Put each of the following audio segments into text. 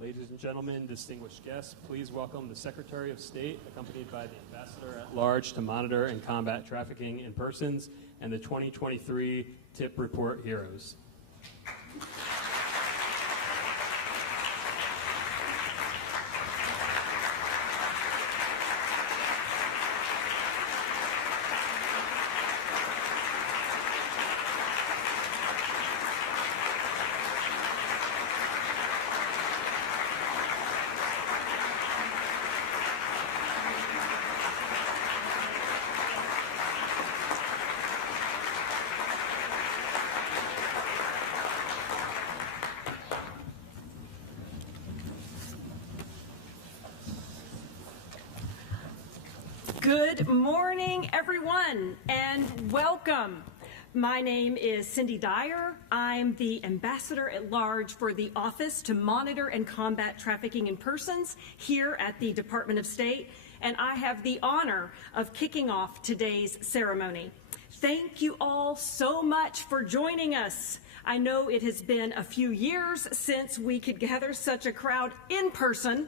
Ladies and gentlemen, distinguished guests, please welcome the Secretary of State, accompanied by the Ambassador at Large to monitor and combat trafficking in persons, and the 2023 TIP Report heroes. Good morning, everyone, and welcome. My name is Cindy Dyer. I'm the Ambassador at Large for the Office to Monitor and Combat Trafficking in Persons here at the Department of State, and I have the honor of kicking off today's ceremony. Thank you all so much for joining us. I know it has been a few years since we could gather such a crowd in person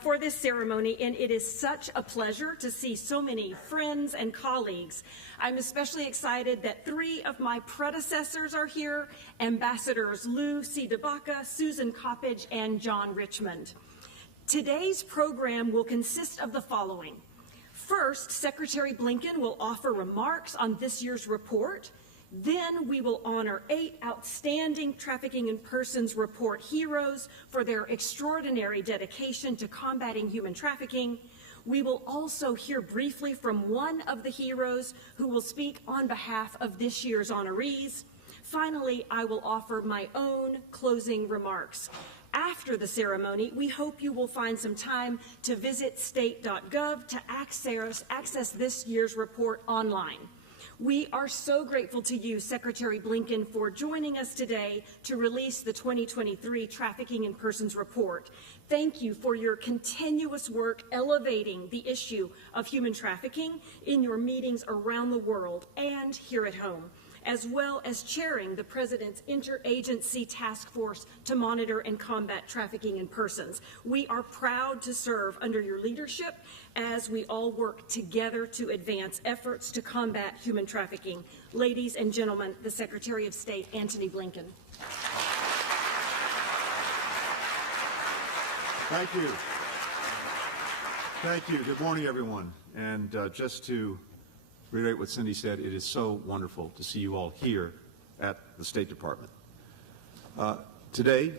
for this ceremony, and it is such a pleasure to see so many friends and colleagues. I'm especially excited that 3 of my predecessors are here, Ambassadors Lou C. DeBaca, Susan Coppage, and John Richmond. Today's program will consist of the following. First, Secretary Blinken will offer remarks on this year's report. Then we will honor 8 outstanding Trafficking in Persons Report heroes for their extraordinary dedication to combating human trafficking. We will also hear briefly from one of the heroes who will speak on behalf of this year's honorees. Finally, I will offer my own closing remarks. After the ceremony, we hope you will find some time to visit state.gov to access this year's report online. We are so grateful to you, Secretary Blinken, for joining us today to release the 2023 Trafficking in Persons Report. Thank you for your continuous work elevating the issue of human trafficking in your meetings around the world and here at home, as well as chairing the President's Interagency Task Force to monitor and combat trafficking in persons. We are proud to serve under your leadership as we all work together to advance efforts to combat human trafficking. Ladies and gentlemen, the Secretary of State, Antony Blinken. Thank you. Thank you. Good morning, everyone. And just to reiterate what Cindy said, it is so wonderful to see you all here at the State Department. Today,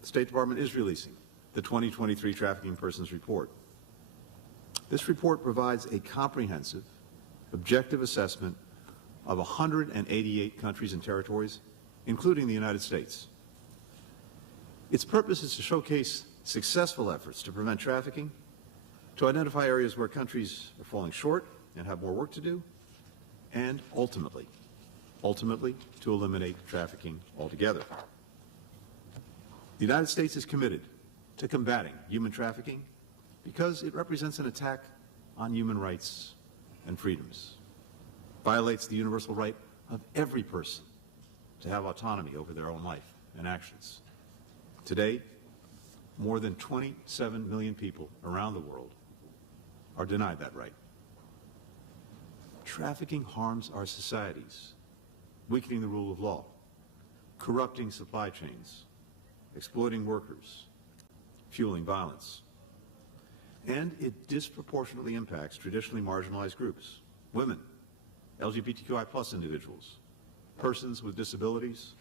the State Department is releasing the 2023 Trafficking in Persons Report. This report provides a comprehensive, objective assessment of 188 countries and territories, including the United States. Its purpose is to showcase successful efforts to prevent trafficking, to identify areas where countries are falling short and have more work to do, and ultimately to eliminate trafficking altogether. The United States is committed to combating human trafficking because it represents an attack on human rights and freedoms, violates the universal right of every person to have autonomy over their own life and actions. Today, more than 27 million people around the world are denied that right. Trafficking harms our societies, weakening the rule of law, corrupting supply chains, exploiting workers, fueling violence. And it disproportionately impacts traditionally marginalized groups, women, LGBTQI+ individuals, persons with disabilities,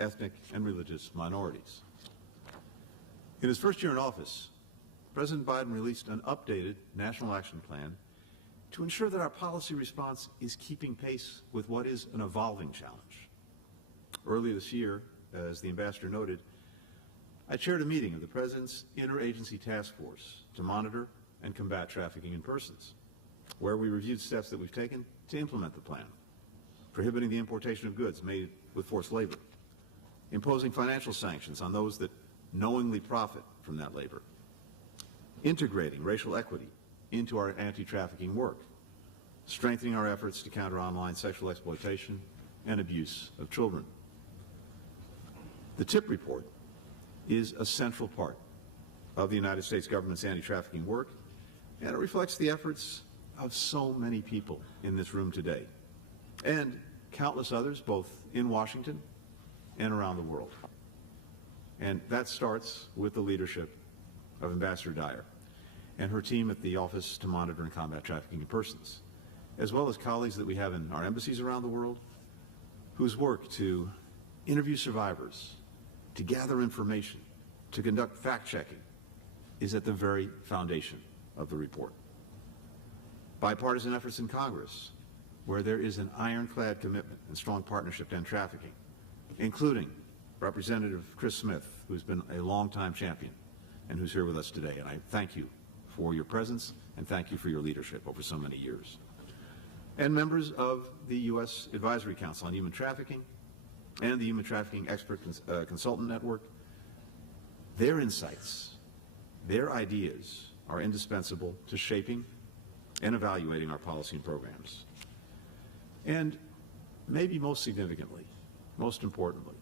ethnic and religious minorities. In his first year in office, President Biden released an updated National Action Plan to ensure that our policy response is keeping pace with what is an evolving challenge. Earlier this year, as the Ambassador noted, I chaired a meeting of the President's Interagency Task Force to monitor and combat trafficking in persons, where we reviewed steps that we've taken to implement the plan, prohibiting the importation of goods made with forced labor, imposing financial sanctions on those that knowingly profit from that labor, integrating racial equity into our anti-trafficking work, strengthening our efforts to counter online sexual exploitation and abuse of children. The TIP report is a central part of the United States government's anti-trafficking work, and it reflects the efforts of so many people in this room today, and countless others, both in Washington and around the world. And that starts with the leadership of Ambassador Dyer and her team at the Office to Monitor and Combat Trafficking in Persons, as well as colleagues that we have in our embassies around the world, whose work to interview survivors, to gather information, to conduct fact-checking, is at the very foundation of the report. Bipartisan efforts in Congress, where there is an ironclad commitment and strong partnership to end trafficking, including Representative Chris Smith, who's been a longtime champion and who's here with us today. And I thank you for your presence and thank you for your leadership over so many years. And members of the U.S. Advisory Council on Human Trafficking and the Human Trafficking Expert Consultant Network, their insights, their ideas are indispensable to shaping and evaluating our policy and programs. And maybe most significantly, most importantly,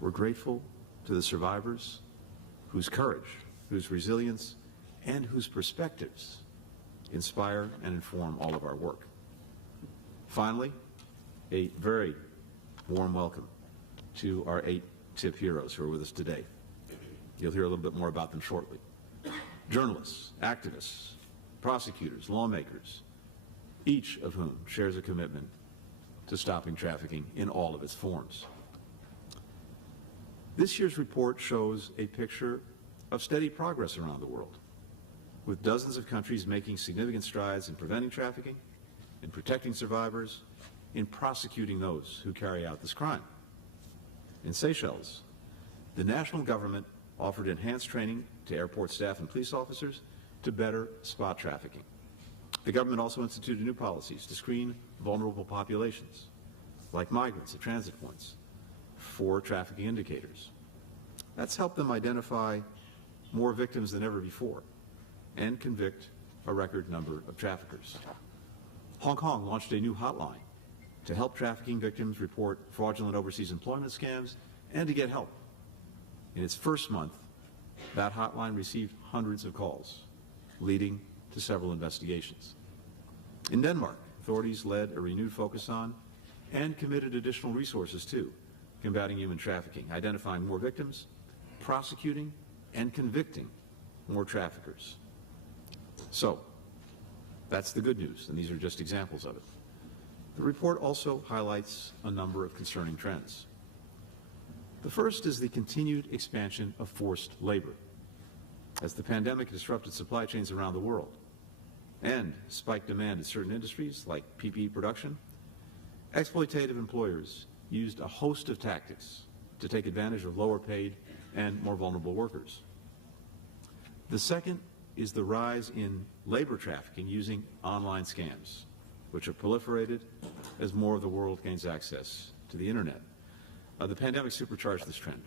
we're grateful to the survivors whose courage, whose resilience, and whose perspectives inspire and inform all of our work. Finally, a very warm welcome to our 8 TIP heroes who are with us today. You'll hear a little bit more about them shortly. Journalists, activists, prosecutors, lawmakers, each of whom shares a commitment to stopping trafficking in all of its forms. This year's report shows a picture of steady progress around the world, with dozens of countries making significant strides in preventing trafficking, in protecting survivors, in prosecuting those who carry out this crime. In Seychelles, the national government offered enhanced training to airport staff and police officers to better spot trafficking. The government also instituted new policies to screen vulnerable populations, like migrants at transit points, for trafficking indicators. That's helped them identify more victims than ever before and convict a record number of traffickers. Hong Kong launched a new hotline to help trafficking victims report fraudulent overseas employment scams and to get help. In its first month, that hotline received hundreds of calls, leading to several investigations. In Denmark, authorities led a renewed focus on and committed additional resources to combating human trafficking, identifying more victims, prosecuting and convicting more traffickers. So, that's the good news, and these are just examples of it. The report also highlights a number of concerning trends. The first is the continued expansion of forced labor, as the pandemic disrupted supply chains around the world and spiked demand in certain industries like PPE production. Exploitative employers used a host of tactics to take advantage of lower paid and more vulnerable workers. The second is the rise in labor trafficking using online scams, which have proliferated as more of the world gains access to the internet. The pandemic supercharged this trend.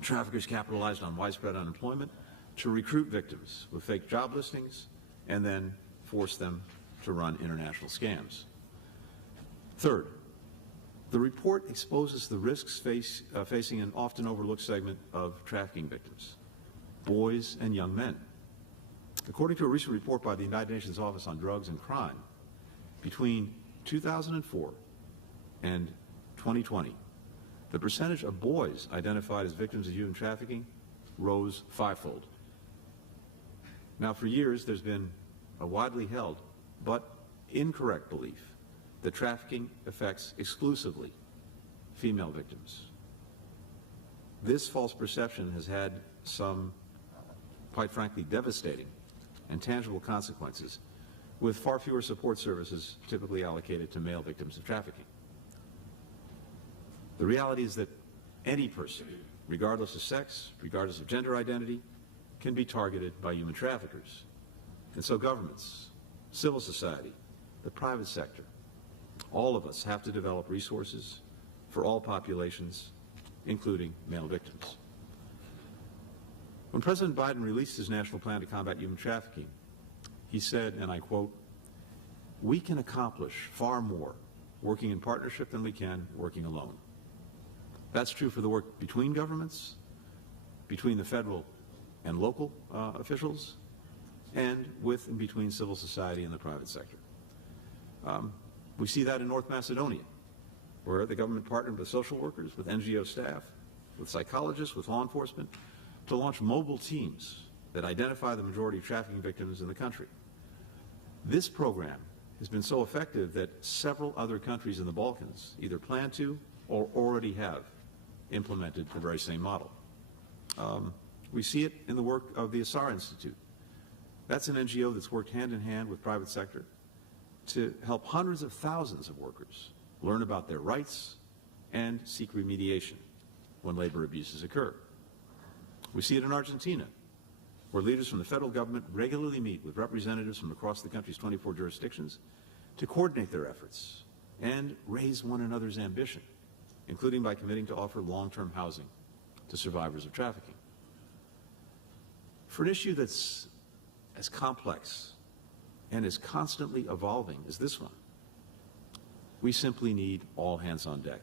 Traffickers capitalized on widespread unemployment to recruit victims with fake job listings and then force them to run international scams. Third, the report exposes the risks facing an often overlooked segment of trafficking victims, boys and young men. According to a recent report by the United Nations Office on Drugs and Crime, between 2004 and 2020, the percentage of boys identified as victims of human trafficking rose fivefold. Now, for years, there's been a widely held but incorrect belief that trafficking affects exclusively female victims. This false perception has had some, quite frankly, devastating and tangible consequences, with far fewer support services typically allocated to male victims of trafficking. The reality is that any person, regardless of sex, regardless of gender identity, can be targeted by human traffickers. And so governments, civil society, the private sector, all of us have to develop resources for all populations, including male victims. When President Biden released his national plan to combat human trafficking, he said, and I quote, "We can accomplish far more working in partnership than we can working alone." That's true for the work between governments, between the federal and local officials, and with and between civil society and the private sector. We see that in North Macedonia, where the government partnered with social workers, with NGO staff, with psychologists, with law enforcement, to launch mobile teams that identify the majority of trafficking victims in the country. This program has been so effective that several other countries in the Balkans either plan to or already have implemented the very same model. We see it in the work of the Asar Institute. That's an NGO that's worked hand in hand with private sector to help hundreds of thousands of workers learn about their rights and seek remediation when labor abuses occur. We see it in Argentina, where leaders from the federal government regularly meet with representatives from across the country's 24 jurisdictions to coordinate their efforts and raise one another's ambition, including by committing to offer long-term housing to survivors of trafficking. For an issue that's as complex and as constantly evolving as this one, we simply need all hands on deck.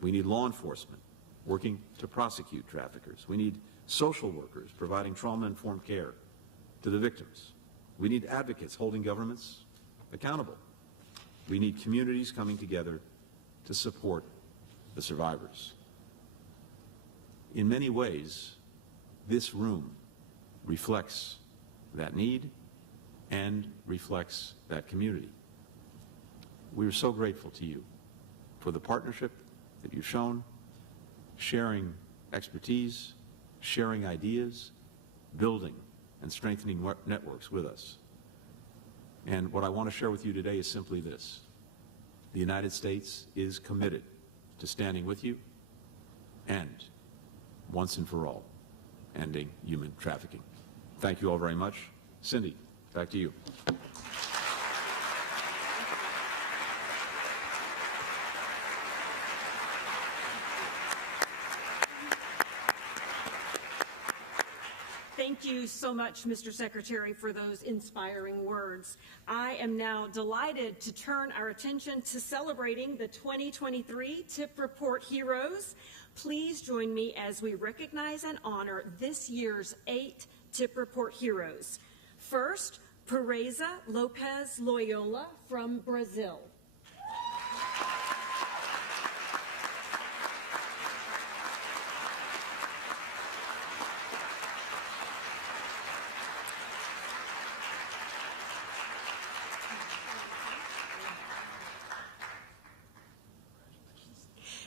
We need law enforcement working to prosecute traffickers. We need social workers providing trauma-informed care to the victims. We need advocates holding governments accountable. We need communities coming together to support the survivors. In many ways, this room reflects that need and reflects that community. We are so grateful to you for the partnership that you've shown, sharing expertise, sharing ideas, building and strengthening networks with us. And what I want to share with you today is simply this. The United States is committed to standing with you and, once and for all, ending human trafficking. Thank you all very much. Cindy, back to you. Thank you so much, Mr. Secretary, for those inspiring words. I am now delighted to turn our attention to celebrating the 2023 TIP Report Heroes. Please join me as we recognize and honor this year's 8 TIP Report Heroes. First, Pereza Lopez Loyola from Brazil.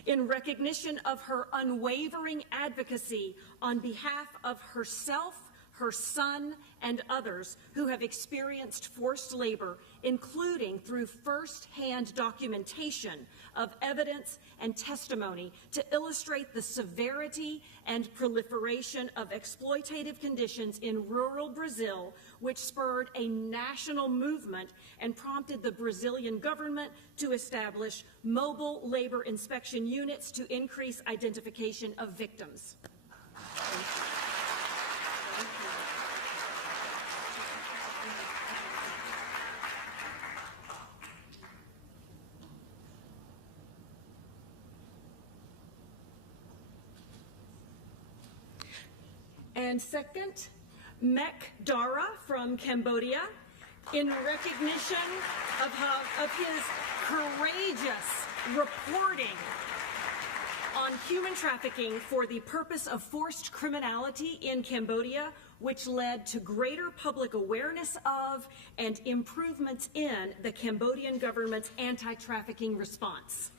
In recognition of her unwavering advocacy on behalf of herself, her son, and others who have experienced forced labor, including through first-hand documentation of evidence and testimony to illustrate the severity and proliferation of exploitative conditions in rural Brazil, which spurred a national movement and prompted the Brazilian government to establish mobile labor inspection units to increase identification of victims. And second, Mek Dara from Cambodia, in recognition of his courageous reporting on human trafficking for the purpose of forced criminality in Cambodia, which led to greater public awareness of and improvements in the Cambodian government's anti-trafficking response.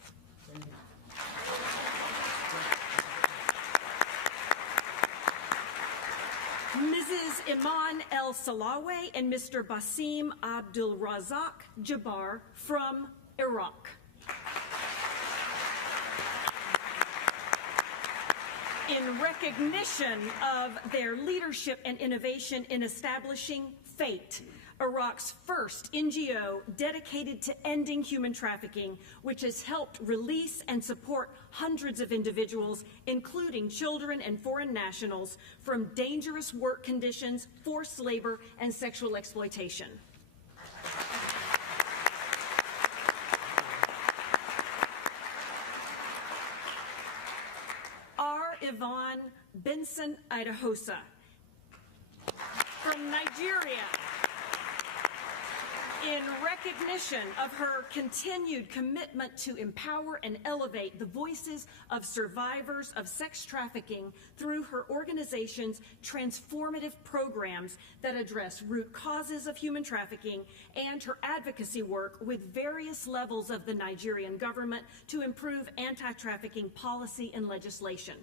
Mrs. Iman El Salawe and Mr. Basim Abdul Razak Jabbar from Iraq. In recognition of their leadership and innovation in establishing FATE, Iraq's first NGO dedicated to ending human trafficking, which has helped release and support hundreds of individuals, including children and foreign nationals, from dangerous work conditions, forced labor, and sexual exploitation. Yvonne Yvonne Benson Idahosa. From Nigeria, in recognition of her continued commitment to empower and elevate the voices of survivors of sex trafficking through her organization's transformative programs that address root causes of human trafficking, and her advocacy work with various levels of the Nigerian government to improve anti-trafficking policy and legislation.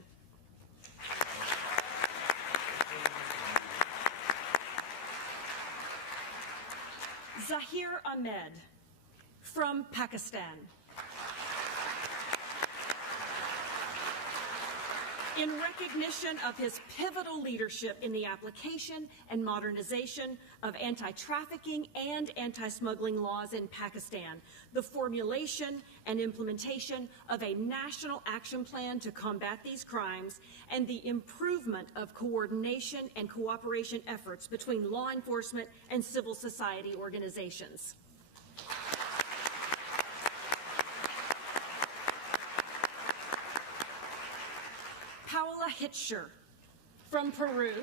Zahir Ahmed from Pakistan. In recognition of his pivotal leadership in the application and modernization of anti-trafficking and anti-smuggling laws in Pakistan, the formulation and implementation of a national action plan to combat these crimes, and the improvement of coordination and cooperation efforts between law enforcement and civil society organizations. Paola Hitcher from Peru.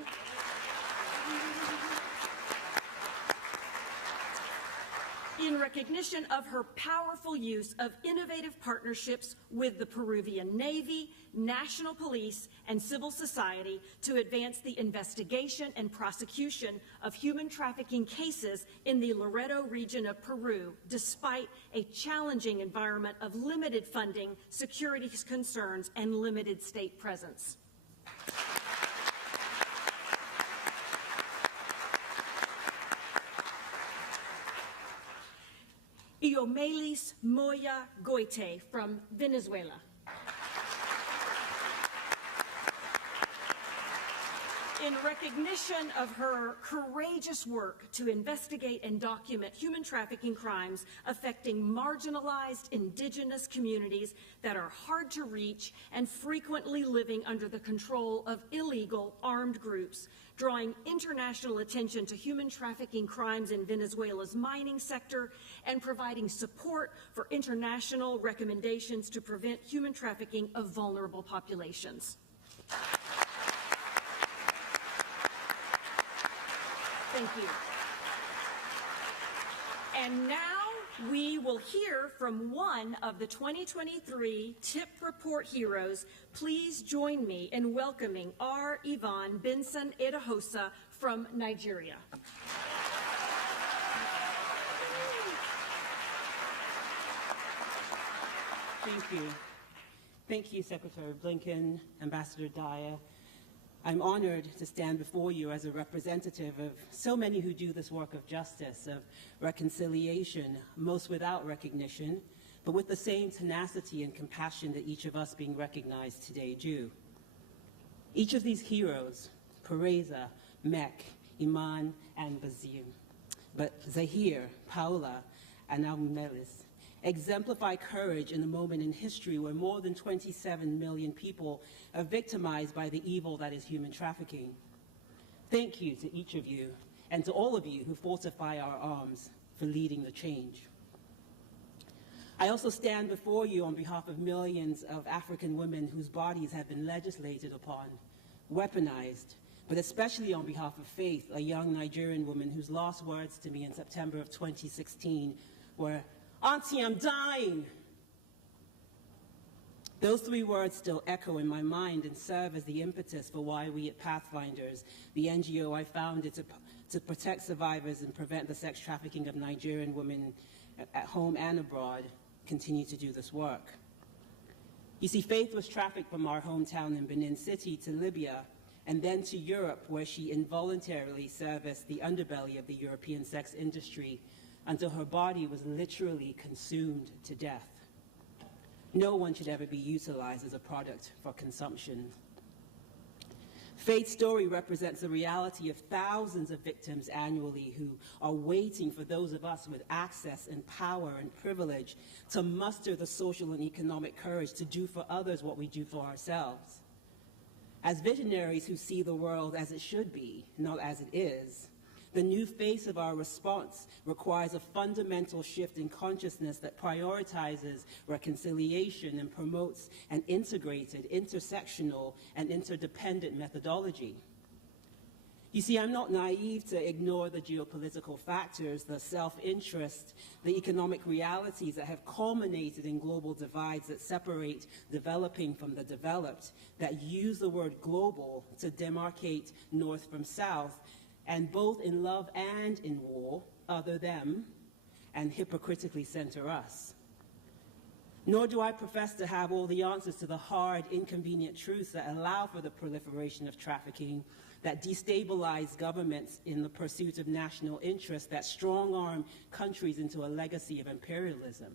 In recognition of her powerful use of innovative partnerships with the Peruvian Navy, National Police, and civil society to advance the investigation and prosecution of human trafficking cases in the Loreto region of Peru, despite a challenging environment of limited funding, security concerns, and limited state presence. Iomelis Moya Goite from Venezuela. In recognition of her courageous work to investigate and document human trafficking crimes affecting marginalized indigenous communities that are hard to reach and frequently living under the control of illegal armed groups, drawing international attention to human trafficking crimes in Venezuela's mining sector, and providing support for international recommendations to prevent human trafficking of vulnerable populations. Thank you. And now we will hear from one of the 2023 TIP Report heroes. Please join me in welcoming R. Yvonne Benson Idahosa from Nigeria. Thank you. Thank you, Secretary Blinken, Ambassador Daya. I'm honored to stand before you as a representative of so many who do this work of justice, of reconciliation, most without recognition, but with the same tenacity and compassion that each of us being recognized today do. Each of these heroes, Pereza, Mek, Iman, and Bazir, but Zahir, Paola, and Iomelis, exemplify courage in a moment in history where more than 27 million people are victimized by the evil that is human trafficking. Thank you to each of you and to all of you who fortify our arms for leading the change. I also stand before you on behalf of millions of African women whose bodies have been legislated upon, weaponized, but especially on behalf of Faith, a young Nigerian woman whose last words to me in September of 2016 were, "Auntie, I'm dying." Those three words still echo in my mind and serve as the impetus for why we at Pathfinders, the NGO I founded to protect survivors and prevent the sex trafficking of Nigerian women at home and abroad, continue to do this work. You see, Faith was trafficked from our hometown in Benin City to Libya and then to Europe, where she involuntarily serviced the underbelly of the European sex industry until her body was literally consumed to death. No one should ever be utilized as a product for consumption. Faith's story represents the reality of thousands of victims annually who are waiting for those of us with access and power and privilege to muster the social and economic courage to do for others what we do for ourselves. As visionaries who see the world as it should be, not as it is, The new face of our response requires a fundamental shift in consciousness that prioritizes reconciliation and promotes an integrated, intersectional, and interdependent methodology. You see, I'm not naive to ignore the geopolitical factors, the self-interest, the economic realities that have culminated in global divides that separate developing from the developed, that use the word global to demarcate north from south, and both in love and in war, other them, and hypocritically center us. Nor do I profess to have all the answers to the hard, inconvenient truths that allow for the proliferation of trafficking, that destabilize governments in the pursuit of national interest, that strong-arm countries into a legacy of imperialism.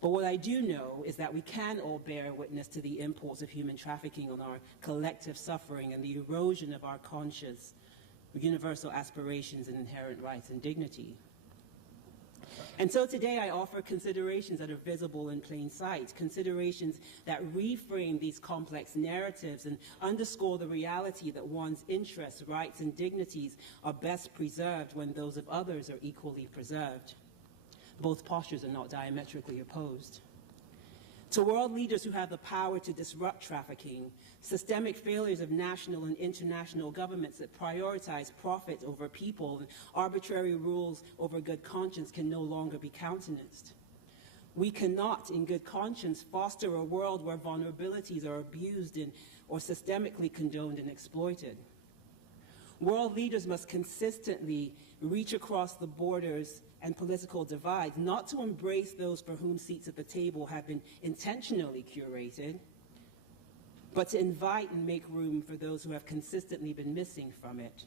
But what I do know is that we can all bear witness to the imports of human trafficking on our collective suffering and the erosion of our conscious, universal aspirations and inherent rights and dignity. And so today I offer considerations that are visible in plain sight, considerations that reframe these complex narratives and underscore the reality that one's interests, rights, and dignities are best preserved when those of others are equally preserved. Both postures are not diametrically opposed. To world leaders who have the power to disrupt trafficking, systemic failures of national and international governments that prioritize profit over people and arbitrary rules over good conscience can no longer be countenanced. We cannot, in good conscience, foster a world where vulnerabilities are abused or systemically condoned and exploited. World leaders must consistently reach across the borders and political divides, not to embrace those for whom seats at the table have been intentionally curated, but to invite and make room for those who have consistently been missing from it.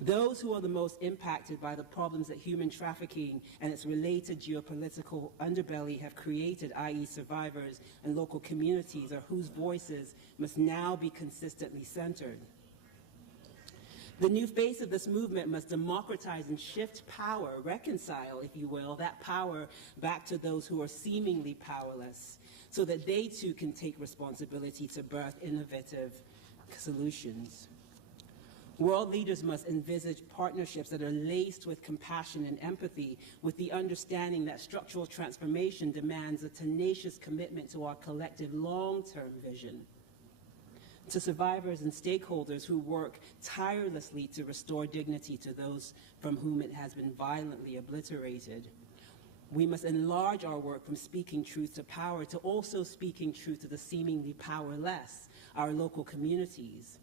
Those who are the most impacted by the problems that human trafficking and its related geopolitical underbelly have created, i.e. survivors and local communities, are whose voices must now be consistently centered. The new face of this movement must democratize and shift power, reconcile, if you will, that power back to those who are seemingly powerless, so that they too can take responsibility to birth innovative solutions. World leaders must envisage partnerships that are laced with compassion and empathy, with the understanding that structural transformation demands a tenacious commitment to our collective long-term vision. To survivors and stakeholders who work tirelessly to restore dignity to those from whom it has been violently obliterated. We must enlarge our work from speaking truth to power to also speaking truth to the seemingly powerless, our local communities.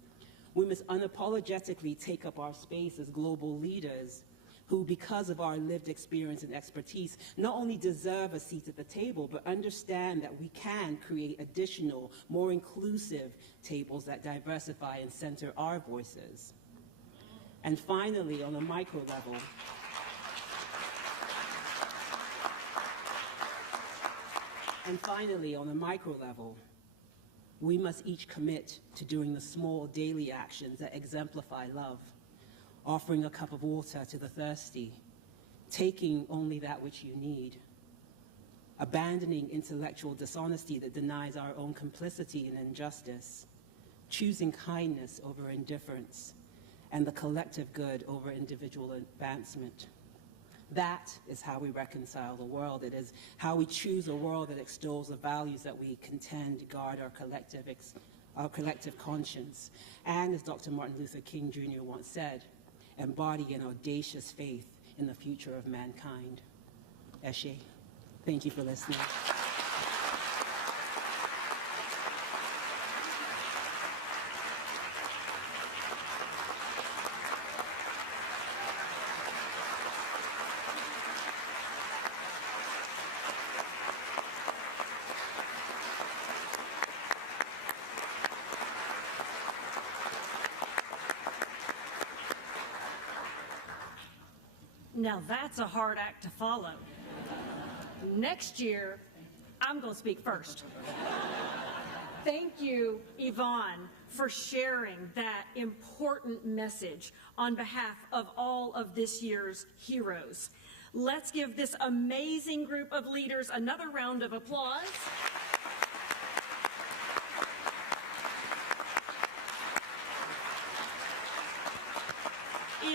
We must unapologetically take up our space as global leaders who, because of our lived experience and expertise, not only deserve a seat at the table, but understand that we can create additional, more inclusive tables that diversify and center our voices. And finally, on a micro level, we must each commit to doing the small daily actions that exemplify love. Offering a cup of water to the thirsty, taking only that which you need, abandoning intellectual dishonesty that denies our own complicity in injustice, choosing kindness over indifference, and the collective good over individual advancement. That is how we reconcile the world. It is how we choose a world that extols the values that we contend guard our collective conscience. And as Dr. Martin Luther King Jr. once said, embody an audacious faith in the future of mankind. Eshe. Thank you for listening. Now that's a hard act to follow. Next year, I'm going to speak first. Thank you, Yvonne, for sharing that important message on behalf of all of this year's heroes. Let's give this amazing group of leaders another round of applause.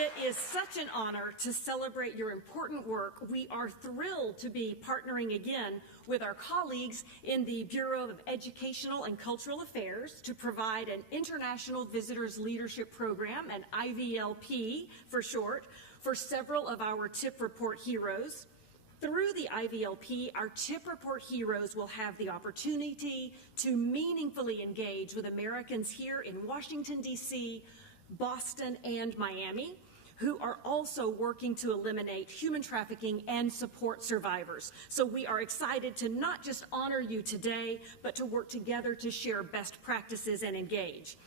It is such an honor to celebrate your important work. We are thrilled to be partnering again with our colleagues in the Bureau of Educational and Cultural Affairs to provide an International Visitors Leadership Program, an IVLP for short, for several of our TIP Report heroes. Through the IVLP, our TIP Report heroes will have the opportunity to meaningfully engage with Americans here in Washington, D.C., Boston, and Miami, who are also working to eliminate human trafficking and support survivors. So we are excited to not just honor you today, but to work together to share best practices and engage.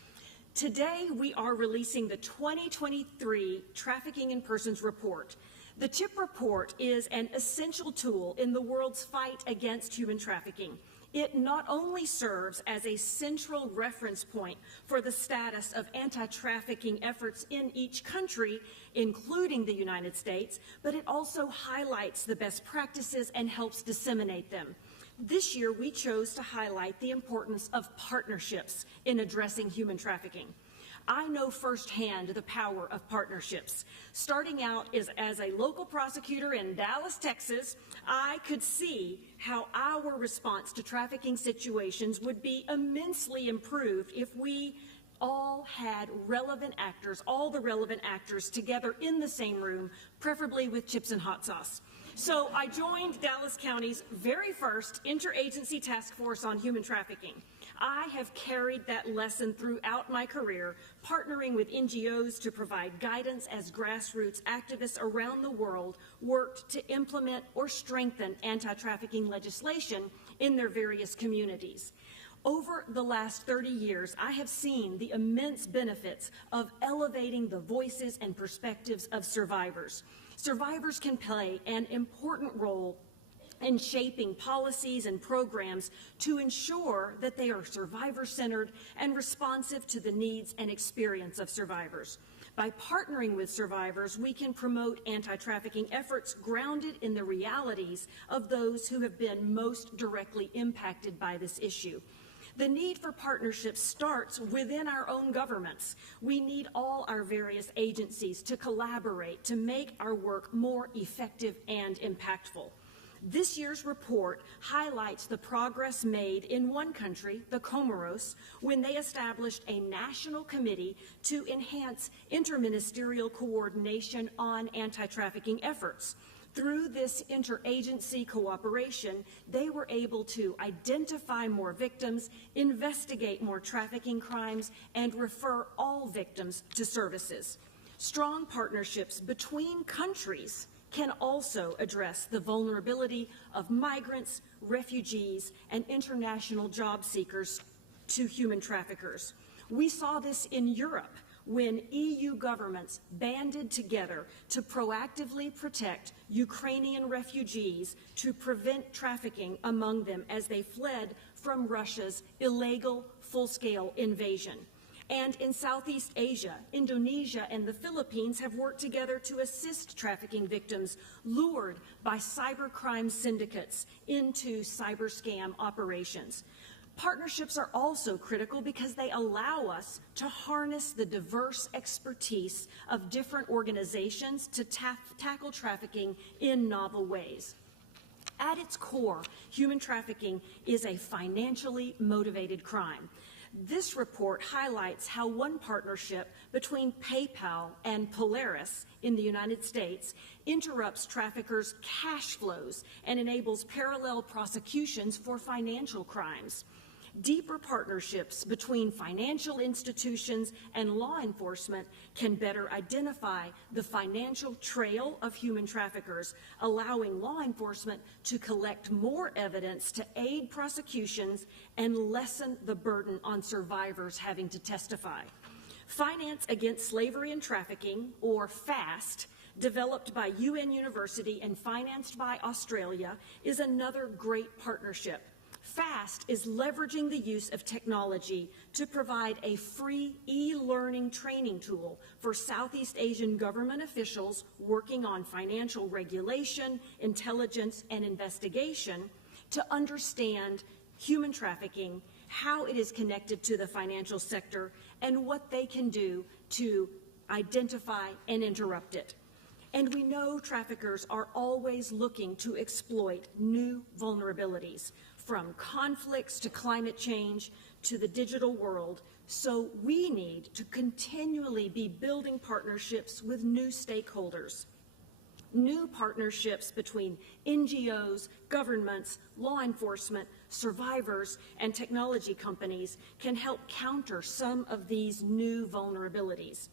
Today, we are releasing the 2023 Trafficking in Persons Report. The TIP Report is an essential tool in the world's fight against human trafficking. It not only serves as a central reference point for the status of anti-trafficking efforts in each country, including the United States, but it also highlights the best practices and helps disseminate them. This year, we chose to highlight the importance of partnerships in addressing human trafficking. I know firsthand the power of partnerships. Starting out as a local prosecutor in Dallas, Texas, I could see how our response to trafficking situations would be immensely improved if we all had relevant actors, all the relevant actors together in the same room, preferably with chips and hot sauce. So I joined Dallas County's very first interagency task force on human trafficking. I have carried that lesson throughout my career, partnering with NGOs to provide guidance as grassroots activists around the world worked to implement or strengthen anti-trafficking legislation in their various communities. Over the last 30 years, I have seen the immense benefits of elevating the voices and perspectives of survivors. Survivors can play an important role in shaping policies and programs to ensure that they are survivor-centered and responsive to the needs and experience of survivors. By partnering with survivors, we can promote anti-trafficking efforts grounded in the realities of those who have been most directly impacted by this issue. The need for partnerships starts within our own governments. We need all our various agencies to collaborate to make our work more effective and impactful. This year's report highlights the progress made in one country, the Comoros, when they established a national committee to enhance interministerial coordination on anti-trafficking efforts. Through this interagency cooperation, they were able to identify more victims, investigate more trafficking crimes, and refer all victims to services. Strong partnerships between countries can also address the vulnerability of migrants, refugees, and international job seekers to human traffickers. We saw this in Europe when EU governments banded together to proactively protect Ukrainian refugees to prevent trafficking among them as they fled from Russia's illegal full-scale invasion. And in Southeast Asia, Indonesia and the Philippines have worked together to assist trafficking victims lured by cybercrime syndicates into cyber scam operations. Partnerships are also critical because they allow us to harness the diverse expertise of different organizations to tackle trafficking in novel ways. At its core, human trafficking is a financially motivated crime. This report highlights how one partnership between PayPal and Polaris in the United States interrupts traffickers' cash flows and enables parallel prosecutions for financial crimes. Deeper partnerships between financial institutions and law enforcement can better identify the financial trail of human traffickers, allowing law enforcement to collect more evidence to aid prosecutions and lessen the burden on survivors having to testify. Finance Against Slavery and Trafficking, or FAST, developed by UN University and financed by Australia, is another great partnership. FAST is leveraging the use of technology to provide a free e-learning training tool for Southeast Asian government officials working on financial regulation, intelligence, and investigation to understand human trafficking, how it is connected to the financial sector, and what they can do to identify, and interrupt it. And we know traffickers are always looking to exploit new vulnerabilities, from conflicts to climate change to the digital world. So we need to continually be building partnerships with new stakeholders. New partnerships between NGOs, governments, law enforcement, survivors, and technology companies can help counter some of these new vulnerabilities.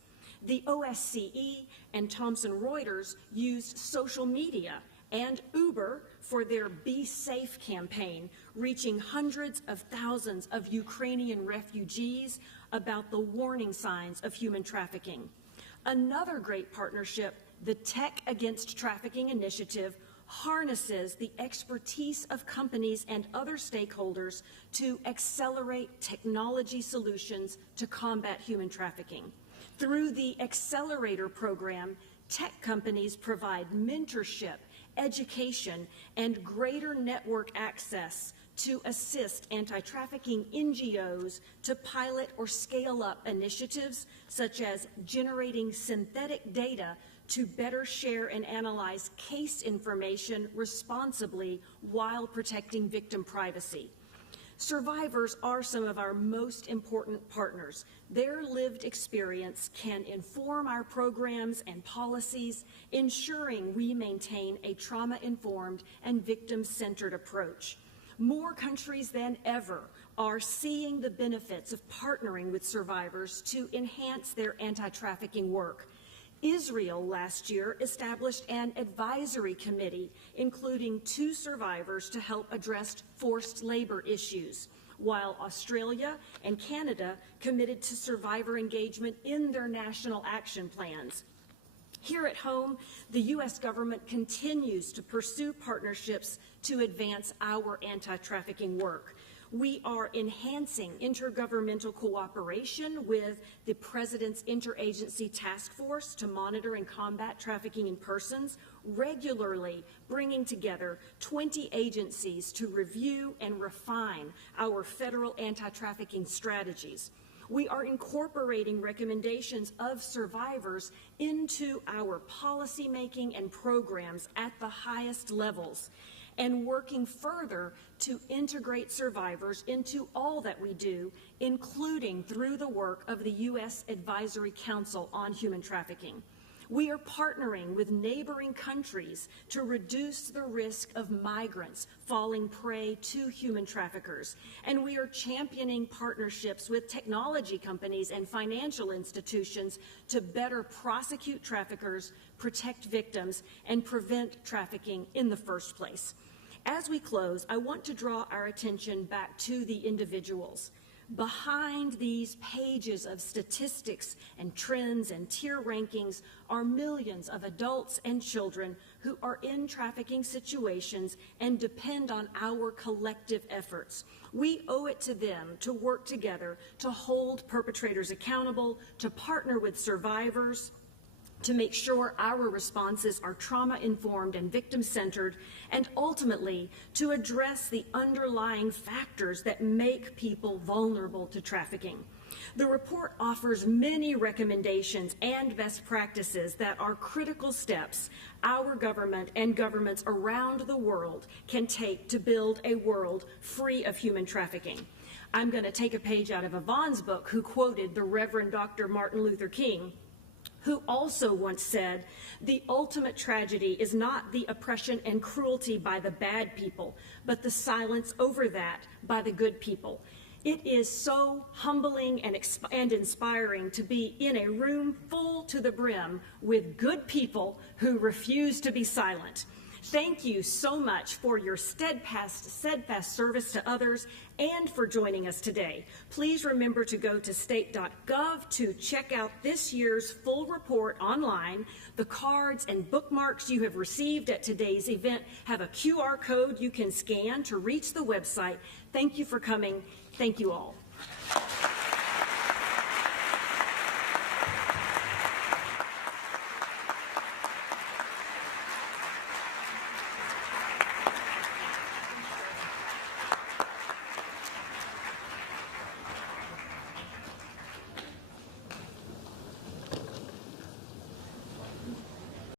The OSCE and Thomson Reuters used social media and Uber for their Be Safe campaign, reaching hundreds of thousands of Ukrainian refugees about the warning signs of human trafficking. Another great partnership, the Tech Against Trafficking Initiative, harnesses the expertise of companies and other stakeholders to accelerate technology solutions to combat human trafficking. Through the Accelerator program, tech companies provide mentorship, education, and greater network access to assist anti-trafficking NGOs to pilot or scale up initiatives such as generating synthetic data to better share and analyze case information responsibly while protecting victim privacy. Survivors are some of our most important partners. Their lived experience can inform our programs and policies, ensuring we maintain a trauma-informed and victim-centered approach. More countries than ever are seeing the benefits of partnering with survivors to enhance their anti-trafficking work. Israel last year established an advisory committee, including 2 survivors to help address forced labor issues, while Australia and Canada committed to survivor engagement in their national action plans. Here at home, the U.S. government continues to pursue partnerships to advance our anti-trafficking work. We are enhancing intergovernmental cooperation with the President's Interagency Task Force to monitor and combat trafficking in persons, regularly bringing together 20 agencies to review and refine our federal anti-trafficking strategies. We are incorporating recommendations of survivors into our policymaking and programs at the highest levels, and working further to integrate survivors into all that we do, including through the work of the U.S. Advisory Council on Human Trafficking. We are partnering with neighboring countries to reduce the risk of migrants falling prey to human traffickers. And we are championing partnerships with technology companies and financial institutions to better prosecute traffickers, protect victims, and prevent trafficking in the first place. As we close, I want to draw our attention back to the individuals. Behind these pages of statistics and trends and tier rankings are millions of adults and children who are in trafficking situations and depend on our collective efforts. We owe it to them to work together to hold perpetrators accountable, to partner with survivors, to make sure our responses are trauma-informed and victim-centered, and ultimately to address the underlying factors that make people vulnerable to trafficking. The report offers many recommendations and best practices that are critical steps our government and governments around the world can take to build a world free of human trafficking. I'm going to take a page out of Yvonne's book, who quoted the Reverend Dr. Martin Luther King, who also once said, "The ultimate tragedy is not the oppression and cruelty by the bad people, but the silence over that by the good people." It is so humbling and inspiring to be in a room full to the brim with good people who refuse to be silent. Thank you so much for your steadfast service to others and for joining us today. Please remember to go to state.gov to check out this year's full report online. The cards and bookmarks you have received at today's event have a QR code you can scan to reach the website. Thank you for coming. Thank you all.